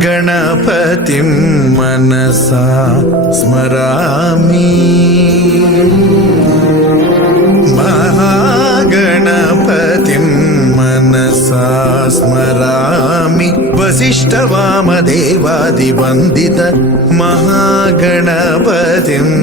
महागणपतिं मनसा स्मरामि महागणपतिं मनसा स्मरामि वसिष्ठवामदेवादिवन्दित महागणपतिम्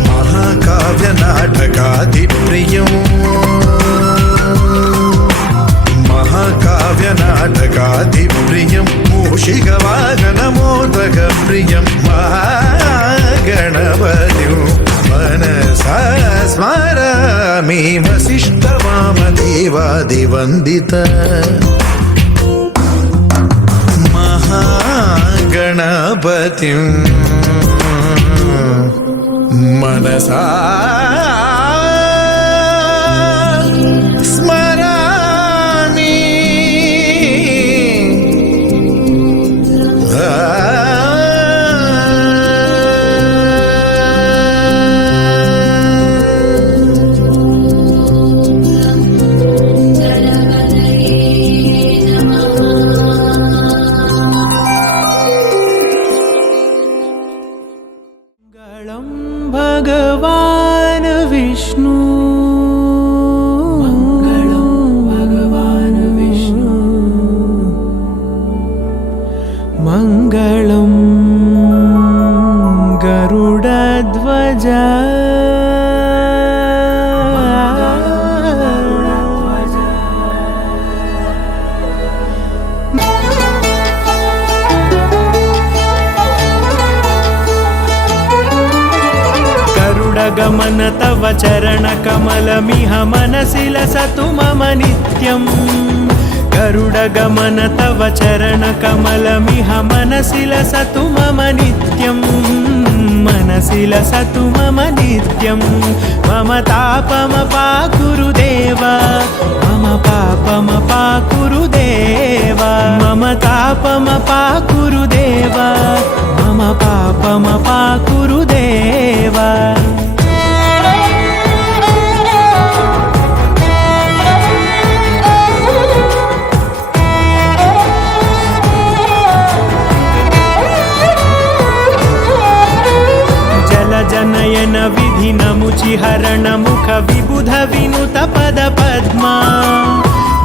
महाकाव्य नाटकाधिप्रियं महाकाव्य नाटकाधिप्रियं मूषिकवाहनमोदकप्रियं महागणपतिं मनसा स्मरामि वसिष्ठवामदेवादिवन्दित गणपतिं मनसा स्मरामि मङ्गलं गरुडध्वज गरुडगमन तव चरणकमलमिह मनसि लसतु मम नित्यम् गरुडगमन तव चरणकमलमिह मनसि लसतु मम नित्यम् मनसि लसतु मम नित्यम् मम तापमपाकुरु देव मम पापमपाकुरु देव मम तापमपाकुरु देव मम पापमपाकुरु देव जनयन विधिनमुचिहरण मुख विबुध विनुत पद पद्मा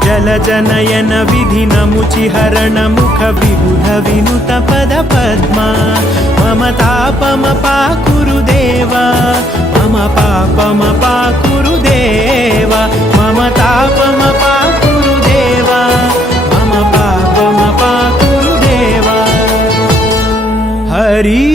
जल जनयन विधिनमुचिहरण मुख विबुध विनुत पद पद्मा मम तापमपाकुरु देव मम पापमपाकुरु देव मम तापमपाकुरु देव मम पापमपाकुरु देव हरि